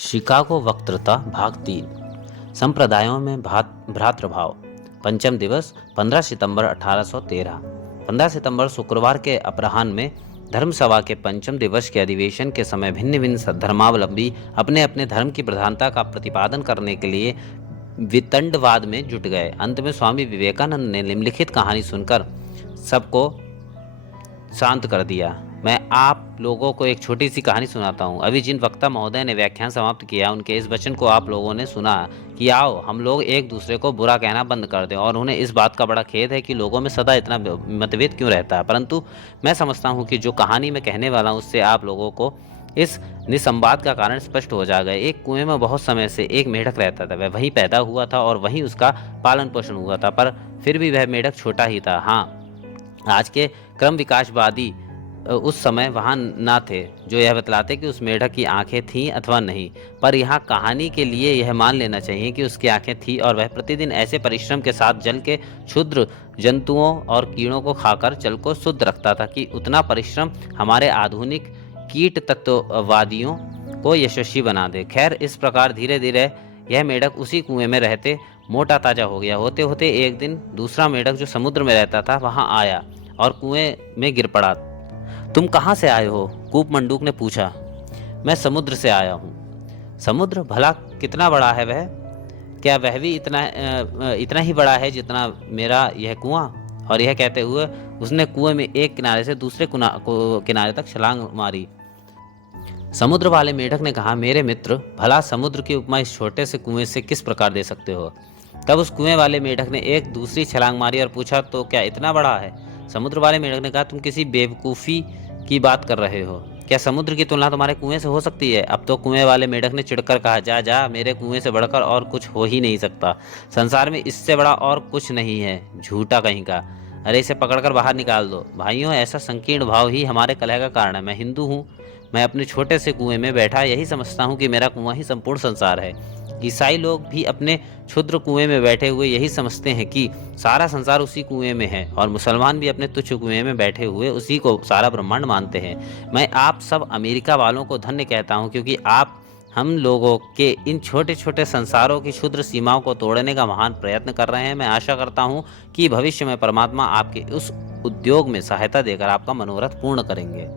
Chicago वक्तृता भाग 3 संप्रदायों में भ्रातृभाव। पंचम दिवस 15 सितंबर 1813। 15 सितंबर शुक्रवार के अपराह्न में धर्मसभा के पंचम दिवस के अधिवेशन के समय भिन्न भिन्न धर्मावलंबी अपने अपने धर्म की प्रधानता का प्रतिपादन करने के लिए वितंडवाद में जुट गए। अंत में स्वामी विवेकानंद ने निम्नलिखित कहानी सुनकर सबको शांत कर दिया। मैं आप लोगों को एक छोटी सी कहानी सुनाता हूँ। अभी जिन वक्ता महोदय ने व्याख्यान समाप्त किया उनके इस वचन को आप लोगों ने सुना कि आओ हम लोग एक दूसरे को बुरा कहना बंद कर दें, और उन्हें इस बात का बड़ा खेद है कि लोगों में सदा इतना मतभेद क्यों रहता है। परंतु मैं समझता हूँ कि जो कहानी मैं कहने वाला हूँ उससे आप लोगों को इस निसंवाद का कारण स्पष्ट हो जाएगा। एक कुएं में बहुत समय से एक मेढक रहता था। वह वहीं पैदा हुआ था और वहीं उसका पालन पोषण हुआ था, पर फिर भी वह मेढक छोटा ही था। हाँ, आज के क्रम विकासवादी उस समय वहाँ ना थे जो यह बतलाते कि उस मेढक की आंखें थीं अथवा नहीं, पर यहाँ कहानी के लिए यह मान लेना चाहिए कि उसकी आंखें थीं और वह प्रतिदिन ऐसे परिश्रम के साथ जल के क्षुद्र जंतुओं और कीड़ों को खाकर जल को शुद्ध रखता था कि उतना परिश्रम हमारे आधुनिक कीट तत्ववादियों को यशस्वी बना दे। खैर, इस प्रकार धीरे धीरे यह मेढक उसी कुएं में रहते मोटा ताजा हो गया। होते होते एक दिन दूसरा मेढक जो समुद्र में रहता था वहां आया और कुएं में गिर पड़ा। तुम कहाँ से आए हो? कूप मंडूक ने पूछा। मैं समुद्र से आया हूँ। समुद्र? भला कितना बड़ा है वह? क्या वह भी इतना ही बड़ा है जितना मेरा यह कुआं? और यह कहते हुए उसने कुएं में एक किनारे से दूसरे किनारे तक छलांग मारी। समुद्र वाले मेढक ने कहा, मेरे मित्र, भला समुद्र की उपमा इस छोटे से कुएं से किस प्रकार दे सकते हो? तब उस कुएं वाले मेढक ने एक दूसरी छलांग मारी और पूछा, तो क्या इतना बड़ा है? समुद्र वाले मेढक ने कहा, तुम किसी बेवकूफ़ी की बात कर रहे हो। क्या समुद्र की तुलना तुम्हारे कुएं से हो सकती है? अब तो कुएं वाले मेढक ने चिढ़कर कहा, जा जा, मेरे कुएं से बढ़कर और कुछ हो ही नहीं सकता। संसार में इससे बड़ा और कुछ नहीं है, झूठा कहीं का। अरे इसे पकड़कर बाहर निकाल दो। भाइयों, ऐसा संकीर्ण भाव ही हमारे कलह का कारण है। मैं हिंदू हूँ। मैं अपने छोटे से कुएं में बैठा यही समझता हूँ कि मेरा कुआं ही संपूर्ण संसार है। ईसाई लोग भी अपने क्षुद्र कुएं में बैठे हुए यही समझते हैं कि सारा संसार उसी कुएं में है, और मुसलमान भी अपने तुच्छ कुएं में बैठे हुए उसी को सारा ब्रह्मांड मानते हैं। मैं आप सब अमेरिका वालों को धन्य कहता हूँ, क्योंकि आप हम लोगों के इन छोटे छोटे संसारों की क्षुद्र सीमाओं को तोड़ने का महान प्रयत्न कर रहे हैं। मैं आशा करता हूँ कि भविष्य में परमात्मा आपके उस उद्योग में सहायता देकर आपका मनोरथ पूर्ण करेंगे।